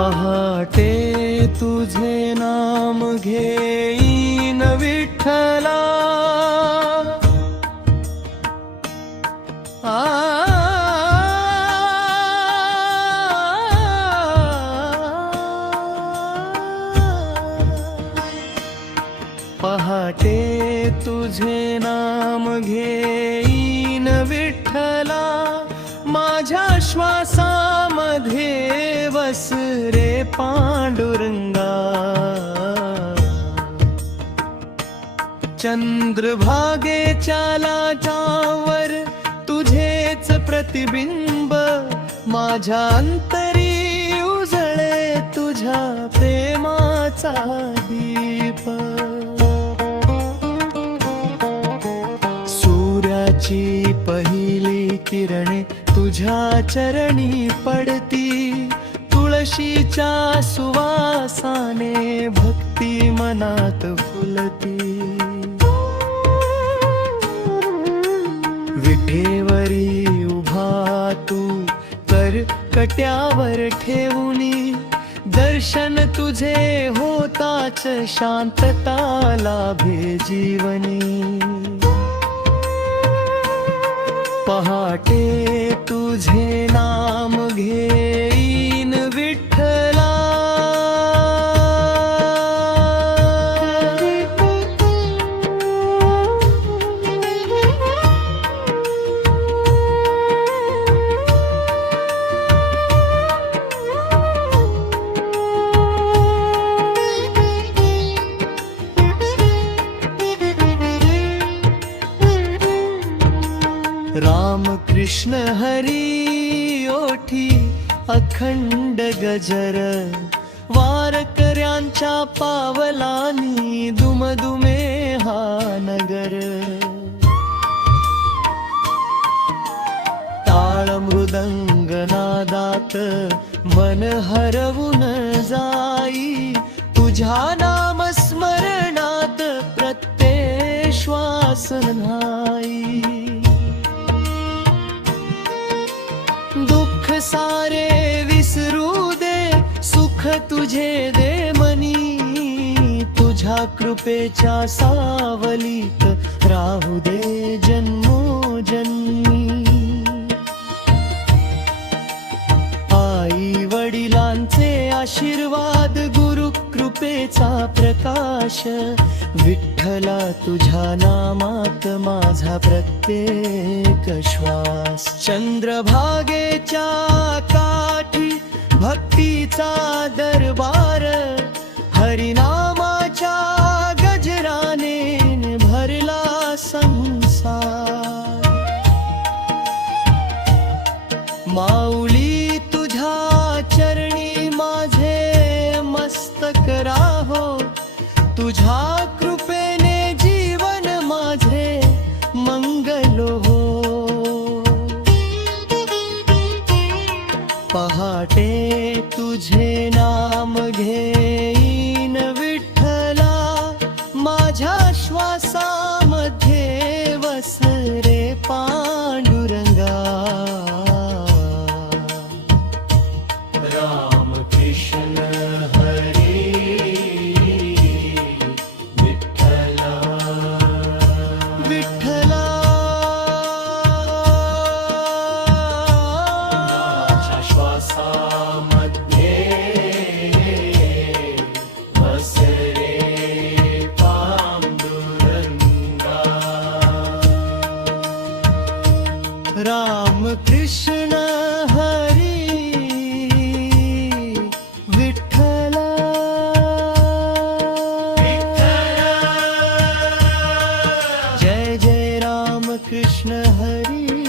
पहाटे तुझे नाम घेईन विठ्ठला, पहाटे तुझे नाम घेईन विठ्ठला, माझ्या श्वासामध्ये वस रे पांडुरंगा. चंद्रभागेच्या लाटावर तुझेच प्रतिबिंब, माझ्या अंतरी उजळे तुझ्या प्रेमाचा दीप. सूर्याची पहिली किरणे तुझ्या चरणी पडती, तुळशीच्या सुवासाने भक्ती मनात फुलती. विठेवरी उभा तू कर कट्यावर ठेवूनी, दर्शन तुझे होताच शांतता लाभे जीवनी. पहाटे तुझे नाम घेईन विठ्ठला. राम कृष्ण हरी ओठी अखंड गजर, वारकऱ्यांच्या पावलांनी दुमदुमे हा नगर. टाळ मृदंग नादात मन हरवून जाई, तुझ्या नाम स्मरणात प्रत्येक श्वास न्हाई. दुःख सारे विसरू दे, सुख तुझे दे मनी, तुझ्या कृपेच्या सावलीत राहू दे जन्मोजन्मी. आई वडिलांचे आशीर्वाद, गुरु कृपेचा प्रकाश, विठ्ठला तुझ्या नामात माझा प्रत्येक श्वास. चंद्रभागेच्या काठी भक्तीचा दरबार, हरिनामाच्या गजराने भरला संसार. माऊली तुझ्या चरणी माझे मस्तक राहो, तुझ्या कृपेने जीवन माझे मंगल हो. पहाटे तुझे नाम घेईन विठ्ठला, माझ्या श्वासामध्ये वस रे पांडुरंगा. राम कृष्ण हरी विठ्ठला, विठ्ठला. माझ्या श्वासामध्ये वस रे पांडुरंगा. राम कृष्ण हरी विठ्ठला, जय जय राम कृष्ण हरी.